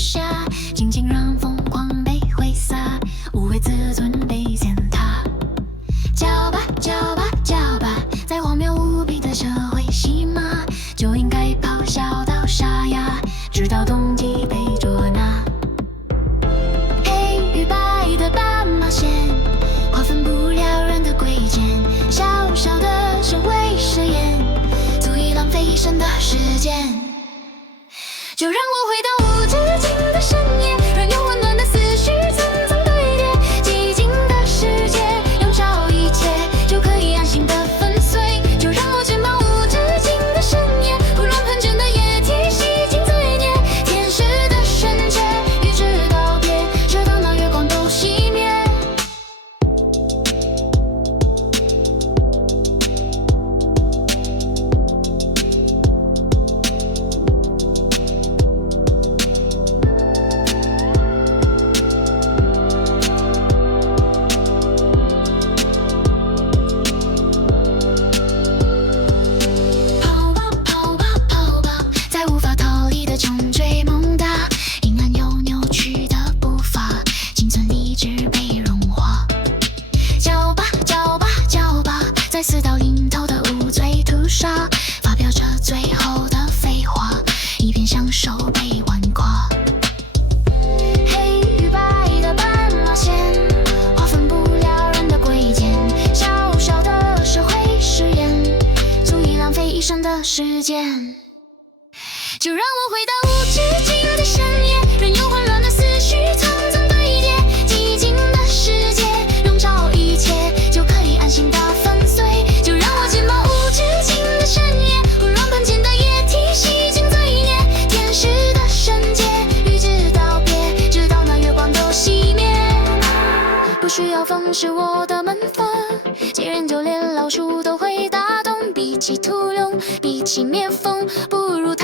下，静静让疯狂被挥洒，无畏自尊被践踏。叫吧叫吧叫吧，在荒谬无比的社会戏码，就应该咆哮到沙哑，直到动机被捉拿。黑与白的斑马线，划分不了人的贵贱，小小的社会实验，足以浪费一生的时间。就让我回到无止境的深夜，任由混乱的思绪层层堆叠，寂静的世界笼罩一切，就可以安心的粉碎。就让我卷抱无止境的深夜，胡乱喷溅的液体洗净罪孽，天使的圣洁与之道别，直到那月光都熄灭。跑吧跑吧跑吧，在无法逃离的穷追猛打，阴暗又扭曲的步伐，仅存理智被融化。叫吧叫吧叫吧，在死到临头的无罪屠杀，发表着最后的废话，以便享受被玩垮。黑与白的斑马线，划分不了人的贵贱，小小的社会实验，足以浪费一生的时间。就让我回到无止境的深夜，任由混乱的思绪层层堆叠，寂静的世界笼罩一切，就可以安心的粉碎。就让我卷抱无止境的深夜，胡乱喷溅的液体洗净罪孽，天使的圣洁与之道别，直到那月光都熄灭。不需要风是我的门阀，既然就连老鼠都会打洞，比起屠龙，比起灭疯，不如